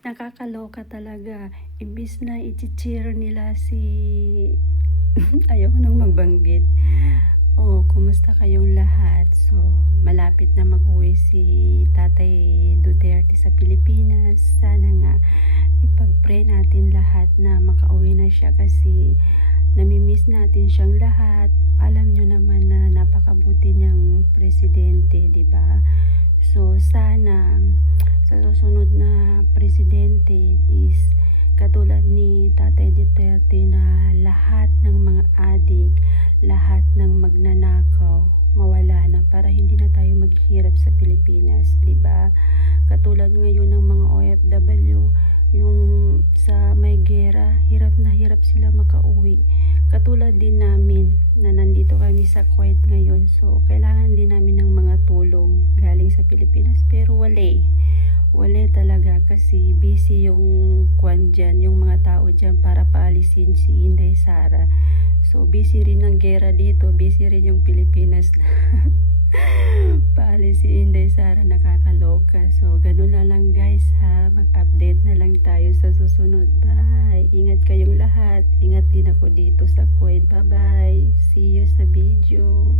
Nakakaloka talaga. Imbis na i-cheer nila si ayoko nang magbanggit. Oh, kumusta kayong lahat? So, malapit na mag-uwi si Tatay Duterte sa Pilipinas. Sana nga ipag-pray natin lahat na makauwi na siya kasi nami-miss natin siyang lahat. Alam nyo naman na napakabuti niyang presidente, 'di ba? So, sana sa susunod na presidente is katulad ni Tatay Duterte na lahat ng mga adik, lahat ng magnanakaw, mawala na para hindi na tayo maghihirap sa Pilipinas, 'di ba? Katulad ngayon ng mga OFW, yung sa may gera, hirap na hirap sila makauwi. Katulad din namin na nandito kami sa Kuwait ngayon. So, kailangan din namin ng mga tulong galing sa Pilipinas. Pero wala talaga kasi busy yung kwan dyan, yung mga tao dyan para paalisin si Inday Sara. So, busy rin ng gera dito, busy rin yung Pilipinas na paalis si Inday Sara, nakakaloka. So, ganun na lang guys ha, mag-update na lang tayo sa susunod. Bye! Ingat kayong lahat. Ingat din ako dito sa Kuwait. Bye-bye! See you sa video.